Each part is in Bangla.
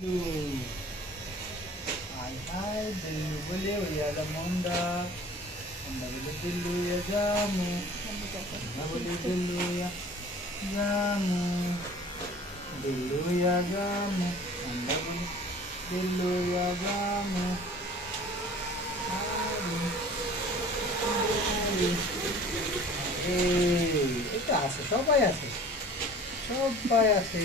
Hai hai dulu beliau ya ada Monda boleh dulu ya jamu boleh dulu ya jamu dulu ya jamu boleh dulu ya jamu এটা আছে সবাই আছে সবাই আছে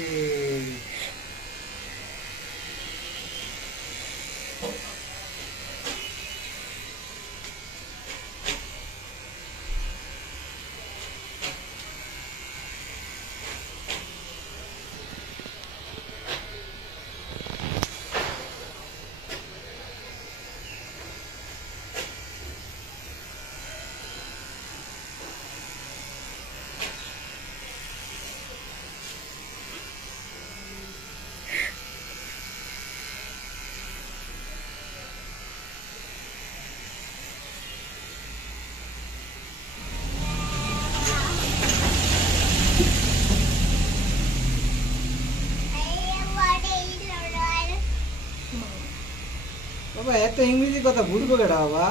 বাবা এত ইংরেজি কথা ভুলবো কেডা বাবা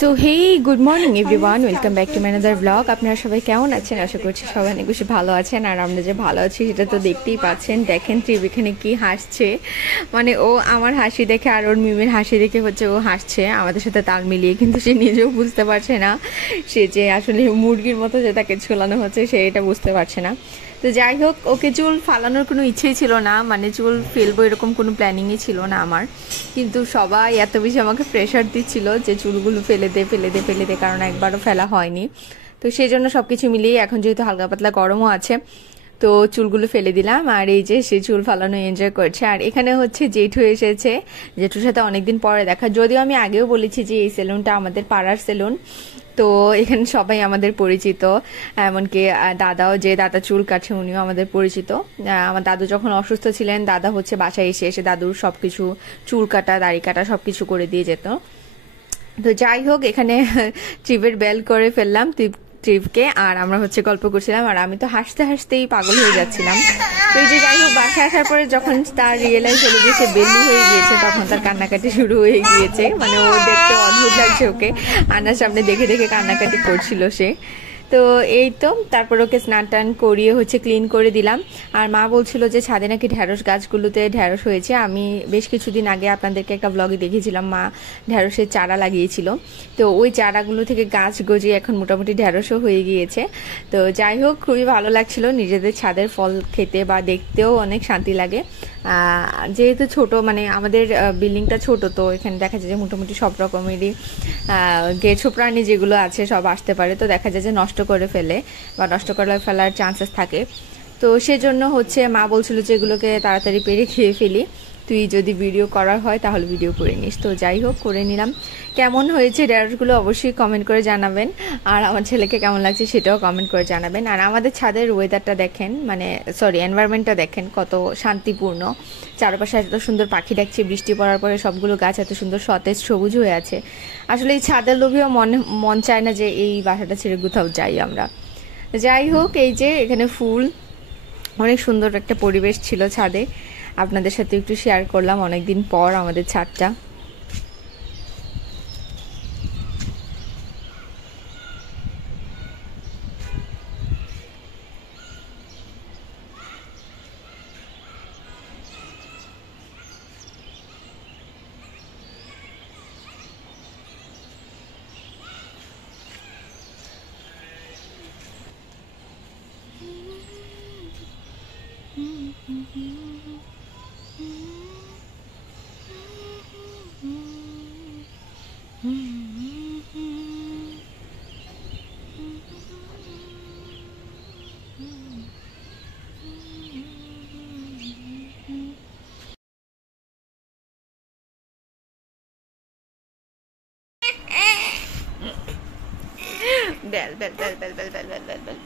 so hey good morning everyone, welcome back to my another blog. আপনারা সবাই কেমন আছেন? আশা করছি সবাই অনেক বেশি ভালো আছেন। আর আমরা যে ভালো আছি সেটা তো দেখতেই পাচ্ছেন। দেখেন ট্রিপ এখানে কি হাসছে, মানে ও আমার হাসি দেখে আর ওর মিমের হাসি দেখে হচ্ছে ও হাসছে আমাদের সাথে তাল মিলিয়ে, কিন্তু সে নিজেও বুঝতে পারছে না সে যে আসলে মুরগির মতো যে তাকে ঝোলানো হচ্ছে সে এটা বুঝতে পারছে না। তো যাই হোক, ওকে চুল ফালানোর কোনো ইচ্ছেই ছিল না, মানে চুল ফেলবো এরকম কোনো প্ল্যানিংই ছিল না আমার, কিন্তু সবাই এত বেশি আমাকে প্রেশার দিচ্ছিল যে চুলগুলো ফেলে দে ফেলে দে ফেলে দে, কারণ একবারও ফেলা হয়নি। তো সেই জন্য সবকিছু মিলিয়ে এখন যেহেতু হালকা পাতলা গরমও আছে তো চুলগুলো ফেলে দিলাম। আর এই যে সে চুল ফালানো এনজয় করছে। আর এখানে হচ্ছে জেঠু এসেছে, জেঠুর সাথে অনেকদিন পরে দেখা, যদিও আমি আগেও বলেছি যে এই সেলুনটা আমাদের পাড়ার সেলুন, তো এখানে সবাই আমাদের পরিচিত, এমনকি দাদাও, যে দাদা চুল কাটছে উনিও আমাদের পরিচিত। আমার দাদু যখন অসুস্থ ছিলেন দাদা হচ্ছে বাসায় এসে এসে দাদুর সবকিছু চুল কাটা দাড়ি কাটা সবকিছু করে দিয়ে যেত। তো যাই হোক, এখানে ট্রিপের বেল করে ফেললাম ট্রিপকে, আর আমরা হচ্ছে গল্প করছিলাম, আর আমি তো হাসতে হাসতেই পাগল হয়ে যাচ্ছিলাম। তো এই যে যাই হোক, বাসায় আসার পরে যখন তার রিয়েলাইজ হলো যে সে বেলু হয়ে গিয়েছে তখন তার কান্নাকাটি শুরু হয়ে গিয়েছে, মানে ও দেখতে অদ্ভুত লাগছে ওকে, আয়নার সামনে দেখে দেখে কান্নাকাটি করছিল সে। তো এই তো তারপর ওকে স্নান টান করিয়ে হচ্ছে ক্লিন করে দিলাম। আর মা বলছিল যে ছাদে নাকি ঢ্যাঁড়স গাছগুলোতে ঢ্যাঁড়স হয়েছে। আমি বেশ কিছুদিন আগে আপনাদেরকে একটা ব্লগে দেখেছিলাম মা ঢ্যাঁড়সের চারা লাগিয়েছিল, তো ওই চারাগুলো থেকে গাছ গজিয়ে এখন মোটামুটি ঢ্যাঁড়সও হয়ে গিয়েছে। তো যাই হোক, খুবই ভালো লাগছিল নিজেদের ছাদের ফল খেতে, বা দেখতেও অনেক শান্তি লাগে। যেহেতু ছোট, মানে আমাদের বিল্ডিংটা ছোট, তো এখানে দেখা যায় যে মোটামুটি সব রকমেরই গেছো প্রাণী যেগুলো আছে সব আসতে পারে, তো দেখা যায় যে নষ্ট করে ফেলে বা নষ্ট করে ফেলার চান্সেস থাকে। তো সেজন্য হচ্ছে মা বলছিল যে এগুলোকে তাড়াতাড়ি পেরে খেয়ে ফেলি, তুই যদি ভিডিও করার হয় তাহলে ভিডিও করে নিস। তো যাই হোক, করে নিলাম। কেমন হয়েছে ঢ্যাঁড়সগুলো অবশ্যই কমেন্ট করে জানাবেন, আর আমার ছেলেকে কেমন লাগছে সেটাও কমেন্ট করে জানাবেন। আর আমাদের ছাদের ওয়েদারটা দেখেন, মানে সরি এনভায়রনমেন্টটা দেখেন কত শান্তিপূর্ণ, চারপাশে এত সুন্দর পাখি ডাকছে, বৃষ্টি পড়ার পরে সবগুলো গাছ এত সুন্দর সতেজ সবুজ হয়ে আছে। আসলে এই ছাদের লোভেও মন চায় না যে এই বাসাটা ছেড়ে কোথাও যাই আমরা। যাই হোক, এই যে এখানে ফুল, অনেক সুন্দর একটা পরিবেশ ছিল ছাদে, আপনাদের সাথে একটু শেয়ার করলাম অনেকদিন পর আমাদের ছাদটা। বেল বেল বেল বেল বেল বেল বেল বেল বেল।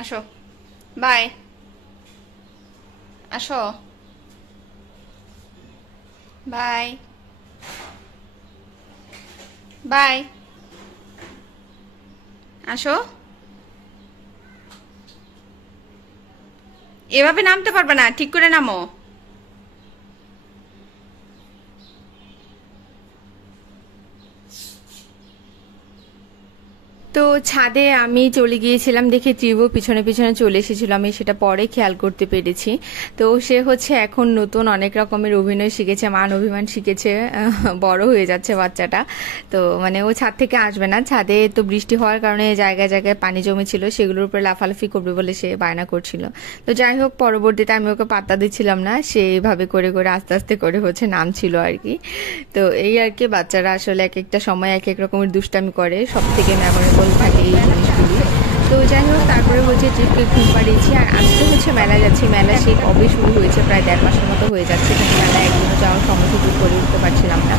আসো, বাই, আসো, বাই, বাই, আসো। এভাবে নামতে পারবে না, ঠিক করে নামো। তো ছাদে আমি চলে গিয়েছিলাম দেখে ত্রিভু পিছনে পিছনে চলে এসেছিল, আমি সেটা পরে খেয়াল করতে পেরেছি। তো সে হচ্ছে এখন নতুন অনেক রকমের অভিনয় শিখেছে, মান অভিমান শিখেছে, বড় হয়ে যাচ্ছে বাচ্চাটা। তো মানে ও ছাদ থেকে আসবে না, ছাদে তো বৃষ্টি হওয়ার কারণে জায়গায় জায়গায় পানি জমেছিল, সেগুলোর উপরে লাফালাফি করবে বলে সে বায়না করছিল। তো যাই হোক, পরবর্তীতে আমি ওকে পাত্তা দিচ্ছিলাম না, সে এইভাবে করে করে আস্তে আস্তে করে হচ্ছে নামছিল আর কি। তো এই আর কি, বাচ্চারা আসলে এক একটা সময় এক এক রকমের দুষ্টামি করে, সব থেকে মেমোরেবল থাকে এই জিনিসগুলি। তো যাই হোক, তারপরে হচ্ছে ট্রিপকে ঘুম পাড়িয়েছি, আর আজকে হচ্ছে মেলা যাচ্ছি। মেলা সেই কবে শুরু হয়েছে, প্রায় 1.5 মাসের মতো হয়ে যাচ্ছে, কিন্তু মেলা একদিনও যাওয়ার সময় সুযোগ করে উঠতে পারছিলাম না।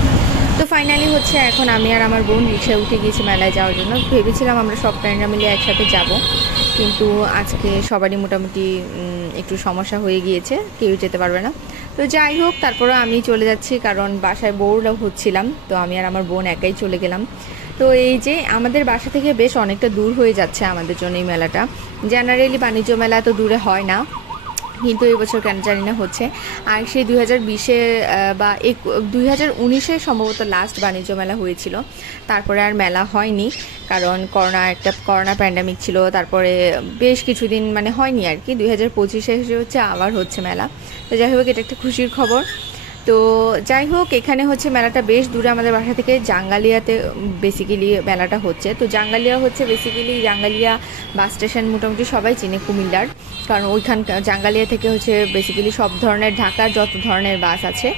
তো ফাইনালি হচ্ছে এখন আমি আর আমার বোন রিক্সায় উঠে গিয়েছি মেলায় যাওয়ার জন্য। ভেবেছিলাম আমরা সব ফ্রেন্ডরা মিলে একসাথে যাব, কিন্তু আজকে সবারই মোটামুটি একটু সমস্যা হয়ে গিয়েছে, কেউ যেতে পারবে না। তো যাই হোক, তারপরে আমি চলে যাচ্ছি, কারণ বাসায় বোর হচ্ছিলাম। তো আমি আর আমার বোন একাই চলে গেলাম। তো এই যে আমাদের বাসা থেকে বেশ অনেকটা দূর হয়ে যাচ্ছে আমাদের জন্য এই মেলাটা। জেনারেলি বাণিজ্য মেলা তো দূরে হয় না, কিন্তু এই বছর কেন জানি না হচ্ছে। আর সেই 2020-এ বা 2019-এ সম্ভবত লাস্ট বাণিজ্য মেলা হয়েছিল, তারপরে আর মেলা হয়নি, কারণ করোনা প্যান্ডামিক ছিল। তারপরে বেশ কিছুদিন মানে হয়নি আর কি। 2025-এ হচ্ছে আবার হচ্ছে মেলা। তো যাই হোক, এটা একটা খুশির খবর। তো যাই হোক, এখানে হচ্ছে মেলাটা বেশ দূরে আমাদের বাসা থেকে, জাঙ্গালিয়াতে বেসিক্যালি মেলাটা হচ্ছে। তো জাঙ্গালিয়া হচ্ছে বেসিক্যালি, জাঙ্গালিয়া বাস স্টেশন মোটামুটি সবাই চিনে কুমিল্লার, কারণ ওইখানকার জাঙ্গালিয়া থেকে হচ্ছে বেসিক্যালি সব ধরনের, ঢাকার যত ধরনের বাস আছে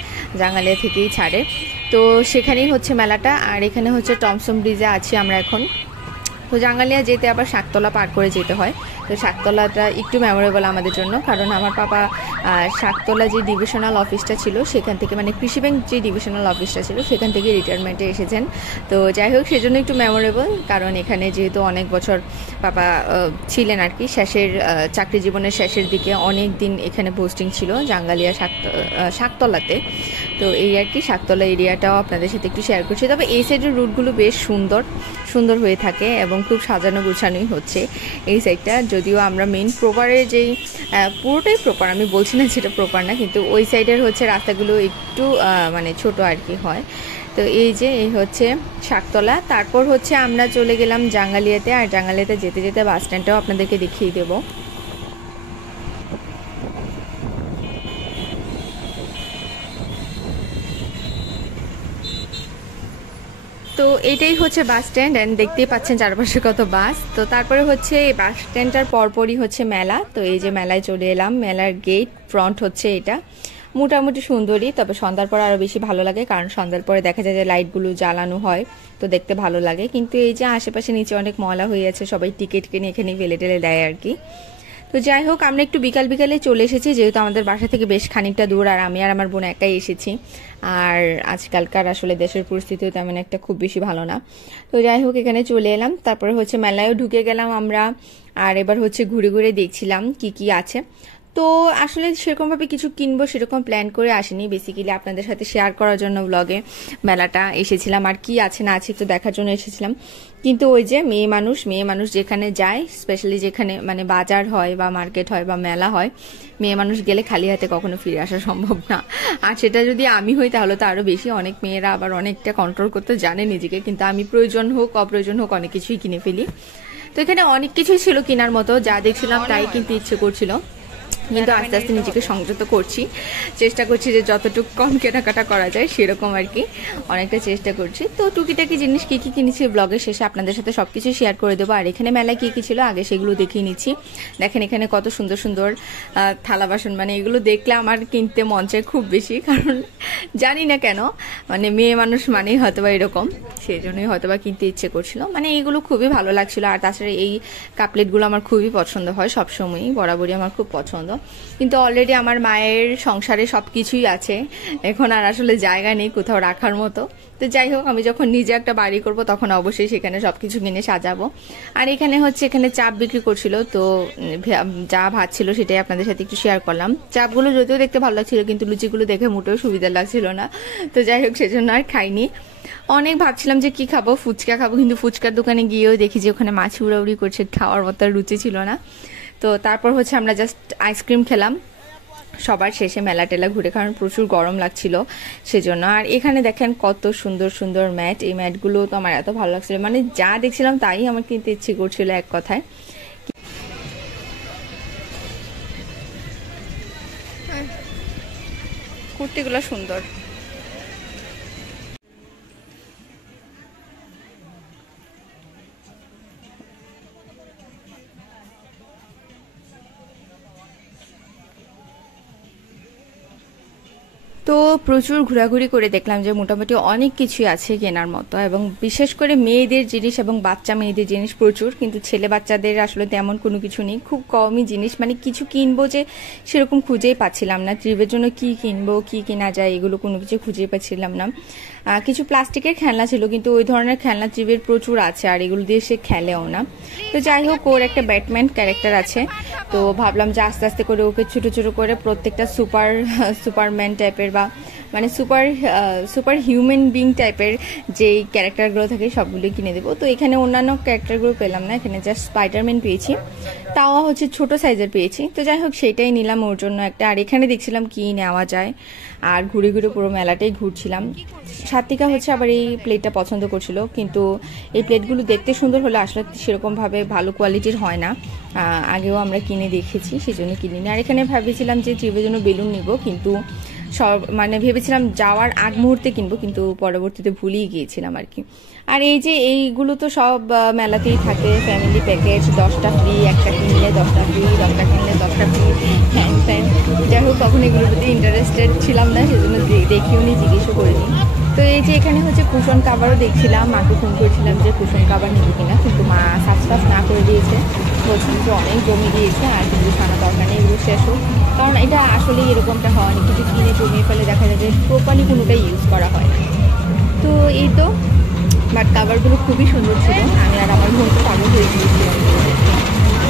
জাঙ্গালিয়া থেকেই ছাড়ে। তো সেখানেই হচ্ছে মেলাটা। আর এখানে হচ্ছে টমসম ব্রিজে আছি আমরা এখন। তো জাঙ্গালিয়া যেতে আবার শাকতলা পার করে যেতে হয়। তো শাকতলাটা একটু মেমোরেবল আমাদের জন্য, কারণ আমার পাপা শাকতলা যে ডিভিশনাল অফিসটা ছিল সেখান থেকে, মানে কৃষি ব্যাংক যে ডিভিশনাল অফিসটা ছিল সেখান থেকে রিটায়ারমেন্টে এসেছেন। তো যাই হোক, সেজন্য একটু মেমোরেবল, কারণ এখানে যেহেতু অনেক বছর পাপা ছিলেন আর কি, শেষের চাকরি জীবনের শেষের দিকে অনেক দিন এখানে পোস্টিং ছিল জাঙ্গালিয়া শাকতলাতে। তো এই আর কি, শাকতলা এরিয়াটাও আপনাদের সাথে একটু শেয়ার করছি। তবে এই সাইডের রুটগুলো বেশ সুন্দর সুন্দর হয়ে থাকে এবং খুব সাজানো গোছানোই হচ্ছে এই সাইডটা। যদিও আমরা মেইন প্রপারের যেই, পুরোটাই প্রপার, আমি বলছি না যেটা প্রপার না, কিন্তু ওই সাইডের হচ্ছে রাস্তাগুলো একটু মানে ছোট আর কি হয়। তো এই যে এই হচ্ছে শাকতলা। তারপর হচ্ছে আমরা চলে গেলাম জাঙ্গালিয়াতে, আর জাঙ্গালিয়াতে যেতে যেতে বাস স্ট্যান্ডটাও আপনাদেরকে দেখিয়ে দেবো। তো এটাই হচ্ছে বাস স্ট্যান্ড, অ্যান্ড দেখতেই পাচ্ছেন চারপাশে কত বাস। তো তারপরে হচ্ছে এই বাস স্ট্যান্ডটার পরপরই হচ্ছে মেলা। তো এই যে মেলায় চলে এলাম, মেলার গেট ফ্রন্ট হচ্ছে এটা, মোটামুটি সুন্দরই, তবে সন্ধ্যার পর আরও বেশি ভালো লাগে, কারণ সন্ধ্যার পরে দেখা যায় যে লাইটগুলো জ্বালানো হয়, তো দেখতে ভালো লাগে। কিন্তু এই যে আশেপাশে নিচে অনেক ময়লা হয়ে আছে, সবাই টিকিট কিনে এখানে ফেলে টেলে দেয় আর কি। তো যাই হোক, আমরা একটু বিকাল বিকালে চলে এসেছি, যেহেতু আমাদের বাসা থেকে বেশ খানিকটা দূর, আর আমি আর আমার বোন একাই এসেছি। আর আজকালকার আসলে দেশের পরিস্থিতিও তেমন একটা খুব বেশি ভালো না। তো যাই হোক, এখানে চলে এলাম, তারপরে হচ্ছে মেলায়ও ঢুকে গেলাম আমরা। আর এবার হচ্ছে ঘুরে ঘুরে দেখছিলাম কি কি আছে। তো আসলে সেরকমভাবে কিছু কিনবো সেরকম প্ল্যান করে আসিনি, বেসিক্যালি আপনাদের সাথে শেয়ার করার জন্য ব্লগে মেলাটা এসেছিলাম, আর কি আছে না আছে একটু দেখার জন্য এসেছিলাম। কিন্তু ওই যে মেয়ে মানুষ যেখানে যায়, স্পেশালি যেখানে মানে বাজার হয় বা মার্কেট হয় বা মেলা হয়, মেয়ে মানুষ গেলে খালি হাতে কখনো ফিরে আসা সম্ভব না। আর সেটা যদি আমি হই তাহলে তো আরো বেশি। অনেক মেয়েরা আবার অনেকটা কন্ট্রোল করতে জানে নিজেকে, কিন্তু আমি প্রয়োজন হোক অপ্রয়োজন হোক অনেক কিছুই কিনে ফেলি। তো এখানে অনেক কিছুই ছিল কেনার মতো, যা দেখছিলাম তাই কিনতে ইচ্ছে করছিল, কিন্তু আস্তে আস্তে নিজেকে সংযত করছি, চেষ্টা করছি যে যতটুকু কম কেনাকাটা করা যায় সেরকম আর কি, অনেকটা চেষ্টা করছি। তো টুকিটাকি জিনিস কি কি কিনেছি ব্লগের শেষে আপনাদের সাথে সবকিছু শেয়ার করে দেবো। আর এখানে মেলায় কি কি ছিল আগে সেগুলো দেখিয়ে নিচ্ছি। দেখেন এখানে কত সুন্দর সুন্দর থালা বাসন, মানে এগুলো দেখলে আমার কিনতে মন চায় খুব বেশি, কারণ জানি না কেন, মানে মেয়ে মানুষ মানেই হয়তোবা এরকম, সেই জন্যই হয়তোবা কিনতে ইচ্ছে করছিল। মানে এইগুলো খুবই ভালো লাগছিল। আর তাছাড়া এই কাপলেটগুলো আমার খুবই পছন্দ হয়, সবসময়ই বরাবরই আমার খুব পছন্দ। কিন্তু অলরেডি আমার মায়ের সংসারে সব কিছুই আছে, এখন আর আসলে জায়গা নেই কোথাও রাখার মতো। তো যাই হোক, আমি যখন নিজে একটা বাড়ি করব তখন অবশ্যই সেখানে সবকিছু কিনে সাজাবো। আর এখানে চাপ বিক্রি করছিল, তো যা ভাত ছিল সেটাই আপনাদের সাথে একটু শেয়ার করলাম। চাপগুলো যদিও দেখতে ভালো লাগছিল, কিন্তু লুচিগুলো দেখে মোটেও সুবিধা লাগছিল না। তো যাই হোক, সেজন্য আর খাইনি। অনেক ভাবছিলাম যে কি খাবো, ফুচকা খাবো, কিন্তু ফুচকার দোকানে গিয়েও দেখি যে ওখানে মাছি উড়াউড়ি করছে, খাওয়ার মতো রুচি ছিল না। তো তারপর আমরা জাস্ট আইসক্রিম খেলাম সবার শেষে, মেলা টেলা ঘুরে, কারণ প্রচুর গরম লাগছিল সেজন্য। আর এখানে দেখেন কত সুন্দর সুন্দর ম্যাট, এই ম্যাটগুলো তো আমার এত ভালো লাগছিল, মানে যা দেখছিলাম তাই আমার কিনতে ইচ্ছে করছিল এক কথায়। কুর্তিগুলো সুন্দর। তো প্রচুর ঘোরাঘুরি করে দেখলাম যে মোটামুটি অনেক কিছুই আছে কেনার মতো, এবং বিশেষ করে মেয়েদের জিনিস এবং বাচ্চা মেয়েদের জিনিস প্রচুর, কিন্তু ছেলে বাচ্চাদের আসলে তেমন কোনো কিছু নেই, খুব কমই জিনিস। মানে কিছু কিনবো যে সেরকম খুঁজেই পাচ্ছিলাম না, ট্রিপের জন্য কি কিনবো, কি কেনা যায়, এগুলো কোনো কিছু খুঁজেই পাচ্ছিলাম না। কিছু প্লাস্টিকের খেলনা ছিল, কিন্তু ওই ধরনের খেলনা ট্রিপের প্রচুর আছে, আর এগুলো দিয়ে সে খেলেও না। তো যাই হোক, ওর একটা ব্যাটম্যান ক্যারেক্টার আছে, তো ভাবলাম যে আস্তে আস্তে করে ওকে ছোট ছোট করে প্রত্যেকটা সুপারম্যান টাইপের বা মানে সুপার হিউম্যান বিং টাইপের যেই ক্যারেক্টারগুলো থাকে সবগুলো কিনে দেবো। তো এখানে অন্যান্য ক্যারেক্টারগুলো পেলাম না, এখানে জাস্ট স্পাইডারম্যান পেয়েছি, তাও ছোট সাইজের পেয়েছি। তো যাই হোক, সেটাই নিলাম ওর জন্য একটা। আর এখানে দেখছিলাম কি নেওয়া যায়, আর ঘুরে ঘুরে পুরো মেলাটাই ঘুরছিলাম। সাত্বিকা আবার এই প্লেটটা পছন্দ করছিল, কিন্তু এই প্লেটগুলো দেখতে সুন্দর হলে আসলে সেরকমভাবে ভালো কোয়ালিটির হয় না, আগেও আমরা কিনে দেখেছি, সেজন্য কিনিনি। আর এখানে ভেবেছিলাম যে ট্রিপের জন্য বেলুন নিব, কিন্তু ভেবেছিলাম যাওয়ার আগ মুহূর্তে কিনবো, কিন্তু পরবর্তীতে ভুলেই গিয়েছিলাম আর কি। আর এইগুলো তো সব মেলাতেই থাকে, ফ্যামিলি প্যাকেজ, 10টা ফ্রি, একটা কিনলে 10টা ফ্রি, 10টা কিনলে 10টা ফ্রি, হ্যান ফ্যান। যাই হোক, কখন এগুলোর প্রতি ইন্টারেস্টেড ছিলাম না, সেজন্য দেখিও নি, জিজ্ঞেসও করিনি। তো এখানে কুশন কাভারও দেখছিলাম, মাকে ফোন করেছিলাম যে কুশন কাভার নিবি কিনা, কিন্তু মা সাফ না করে দিয়েছে, বলছেন যে অনেক জমি দিয়েছে আর কিন্তু সানা দরকার নেই, এগুলো শেষ হোক। কারণ এটা আসলে এরকমটা হয় না, কিছু কিনে জমিয়ে ফেলে দেখা যায় যে প্রপারলি কোনোটাই ইউজ করা হয় না। তো এই তো, বাট কাভারগুলো খুবই সুন্দর ছিল, আমি আর আমার বোন তো পাগল হয়ে গিয়েছিলাম,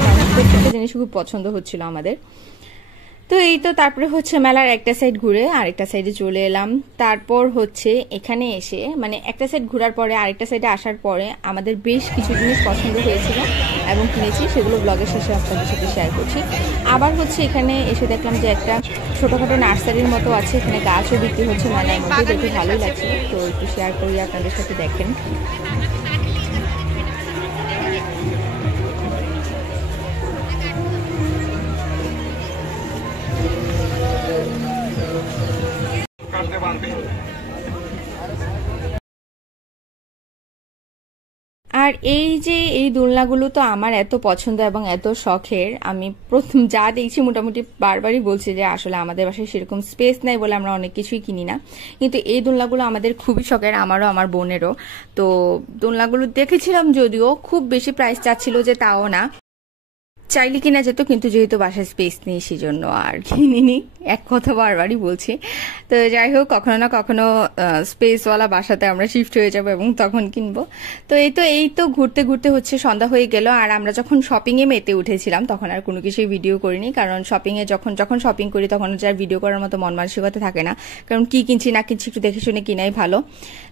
কারণ প্রত্যেকটা জিনিস খুব পছন্দ হচ্ছিল আমাদের। তো এই তো, তারপরে মেলার একটা সাইড ঘুরে আরেকটা সাইডে চলে এলাম। তারপর এখানে এসে মানে একটা সাইড ঘোরার পরে আরেকটা সাইডে আসার পরে আমাদের বেশ কিছু জিনিস পছন্দ হয়েছিল এবং কিনেছি, সেগুলো ব্লগের শেষে আপনাদের সাথে শেয়ার করছি। আবার এখানে এসে দেখলাম যে একটা ছোটখাটো নার্সারির মতো আছে, এখানে গাছও বিক্রি হচ্ছে মেলার মধ্যে, দেখে ভালোই লাগছে। তো একটু শেয়ার করি আপনাদের সাথে, দেখেন। আর এই দোলনাগুলো তো আমার এত পছন্দ এবং এত শখের, আমি প্রথম যা দেখছি মোটামুটি বারবারই বলছি যে আসলে আমাদের বাসায় সেরকম স্পেস নাই বলে আমরা অনেক কিছুই কিনি না, কিন্তু এই দোলনাগুলো আমাদের খুবই শখের, আমারও আমার বোনেরও। তো দোলনাগুলো দেখেছিলাম, যদিও খুব বেশি প্রাইস চাচ্ছিল যে তাও না, চাইলে কিনা যেত, কিন্তু যেহেতু বাসায় স্পেস নেই সেজন্য আর কিনিনি, এক কথা বারবারই বলছি। তো যাই হোক, কখনো না কখনো স্পেসওয়ালা বাসাতে আমরা শিফট হয়ে যাব এবং তখন কিনবো। তো এই তো ঘুরতে ঘুরতে সন্ধ্যা হয়ে গেল, আর আমরা যখন শপিং এ মেতে উঠেছিলাম তখন আর কোনো কিছুই ভিডিও করিনি, কারণ শপিং এ যখন শপিং করি তখন আর ভিডিও করার মতো মন মানসিকতা থাকে না, কারণ কি কিনছি না কিনছি একটু দেখে শুনে কিনাই ভালো।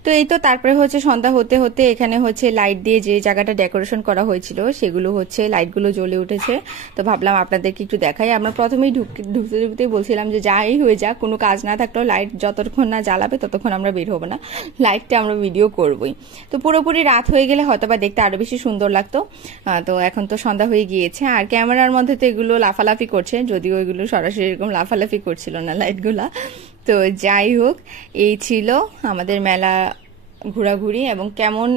তো এই তো, তারপরে সন্ধ্যা হতে হতে এখানে লাইট দিয়ে যে জায়গাটা ডেকোরেশন করা হয়েছিল সেগুলো লাইটগুলো জ্বলে উঠেছে। তো ভাবলাম আপনাদেরকে একটু দেখাই। আমরা প্রথমেই ঢুকতেই বলছিলাম যে যাই হয়ে যাক, কোনো কাজ না থাকলেও লাইট যতক্ষণ না জ্বালাবে ততক্ষণ আমরা বের হবো না, লাইটটা আমরা ভিডিও করবই। তো পুরোপুরি রাত হয়ে গেলে হয়তোবা দেখতে আরো বেশি সুন্দর লাগতো। তো এখন তো সন্ধ্যা হয়ে গিয়েছে, আর ক্যামেরার মধ্যে তো এগুলো লাফালাফি করছে, যদিও এগুলো সরাসরি এরকম লাফালাফি করছিল না লাইটগুলা। তো যাই হোক, এই ছিল আমাদের মেলা ঘোরাঘুরি, এবং কেমন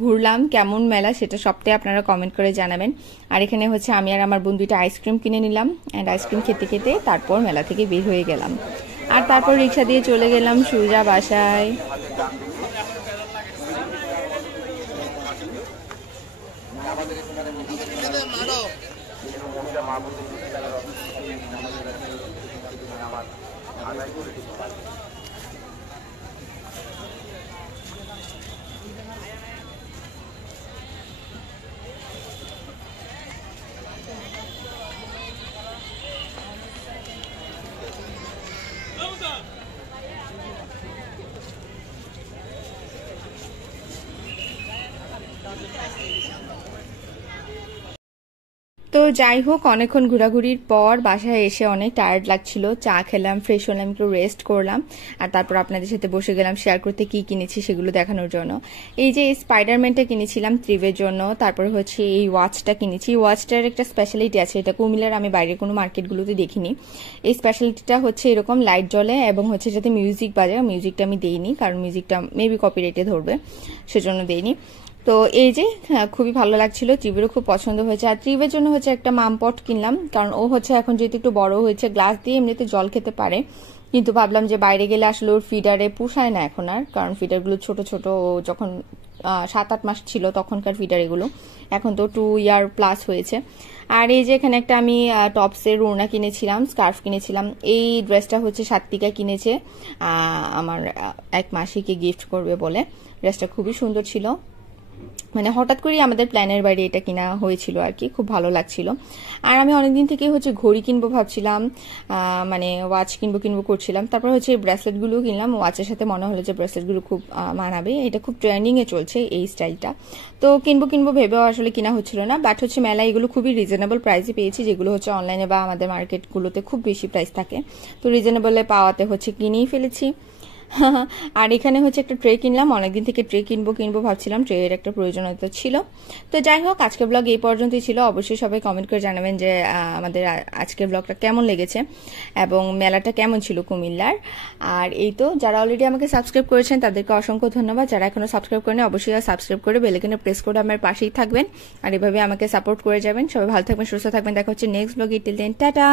ঘুরলাম, কেমন মেলা, সেটা সবটাই আপনারা কমেন্ট করে জানাবেন। আর এখানে আমি আর আমার বোন 2টা আইসক্রিম কিনে নিলাম, অ্যান্ড আইসক্রিম খেতে খেতে তারপর মেলা থেকে বের হয়ে গেলাম, আর তারপর রিক্সা দিয়ে চলে গেলাম সুজা বাসায়। তো যাই হোক, অনেকক্ষণ ঘোরাঘুরির পর বাসায় এসে অনেক টায়ার্ড লাগছিল, চা খেলাম, ফ্রেশ হলাম, একটু রেস্ট করলাম, আর তারপর আপনাদের সাথে বসে গেলাম শেয়ার করতে কি কিনেছি সেগুলো দেখানোর জন্য। এই যে স্পাইডারম্যানটা কিনেছিলাম ত্রিবের জন্য, তারপর হচ্ছে এই ওয়াচটা কিনেছি। ওয়াচটার একটা স্পেশালিটি আছে, এটা কুমিল্লার আমি বাইরের কোনো মার্কেটগুলোতে দেখিনি। এই স্পেশালিটিটা হচ্ছে এরকম লাইট জ্বলে এবং হচ্ছে যাতে মিউজিক বাজে। মিউজিকটা আমি দেইনি, কারণ মিউজিকটা মেবি কপিরাইটে ধরবে, সেজন্য দেইনি। তো এই যে খুবই ভালো লাগছিল, ত্রিবেরও খুব পছন্দ হয়েছে। আর ত্রিবের জন্য হচ্ছে একটা মামপট কিনলাম, কারণ ও হচ্ছে এখন যেহেতু একটু বড় হয়েছে, গ্লাস দিয়ে এমনিতে জল খেতে পারে, কিন্তু ভাবলাম যে বাইরে গেলে আসলে ওর ফিডারে পোষায় না এখন আর, কারণ ফিডারগুলো ছোট ছোট, যখন 7-8 মাস ছিল তখনকার ফিডার এগুলো, এখন তো 2 ইয়ার প্লাস হয়েছে। আর এই যে এখানে একটা আমি টপসের ওড়না কিনেছিলাম, স্কার্ফ কিনেছিলাম। এই ড্রেসটা হচ্ছে সাত্বিকা কিনেছে আমার 1 মাসিকে গিফট করবে বলে। ড্রেসটা খুবই সুন্দর ছিল, মানে হঠাৎ করেই আমাদের প্ল্যানের বাইরে এটা কিনা হয়েছিল আর কি, খুব ভালো লাগছিল। আর আমি অনেকদিন থেকে হচ্ছে ঘড়ি কিনবো ভাবছিলাম, মানে ওয়াচ কিনবো করছিলাম। তারপর হচ্ছে ব্রেসলেটগুলো কিনলাম, ওয়াচের সাথে মনে হলো যে ব্রেসলেটগুলো খুব মানাবে, এটা খুব ট্রেন্ডিংয়ে চলছে এই স্টাইলটা। তো কিনবো ভেবেও আসলে কিনা হচ্ছিল না, বাট হচ্ছে মেলায় এগুলো খুবই রিজনেবল প্রাইসে পেয়েছি, যেগুলো হচ্ছে অনলাইনে বা আমাদের মার্কেটগুলোতে খুব বেশি প্রাইস থাকে। তো রিজনেবলে পাওয়াতে হচ্ছে কিনেই ফেলেছি। আর এখানে হচ্ছে একটা ট্রে কিনলাম, অনেকদিন থেকে ট্রে কিনবো ভাবছিলাম, ট্রের একটা প্রয়োজনীয়তা ছিল। তো যাই হোক, আজকের ব্লগ এই পর্যন্তই ছিল। অবশ্যই সবাই কমেন্ট করে জানাবেন যে আমাদের আজকের ব্লগটা কেমন লেগেছে এবং মেলাটা কেমন ছিল কুমিল্লার। আর এই তো, যারা অলরেডি আমাকে সাবস্ক্রাইব করেছেন তাদেরকে অসংখ্য ধন্যবাদ। যারা এখনো সাবস্ক্রাইব করেনি অবশ্যই সাবস্ক্রাইব করে বেল আইকনে প্রেস করে আমার পাশেই থাকবেন, আর এভাবে আমাকে সাপোর্ট করে যাবেন। সবাই ভালো থাকবেন, সুস্থ থাকবেন, দেখা হচ্ছে নেক্সট ব্লগে। Till then, tata.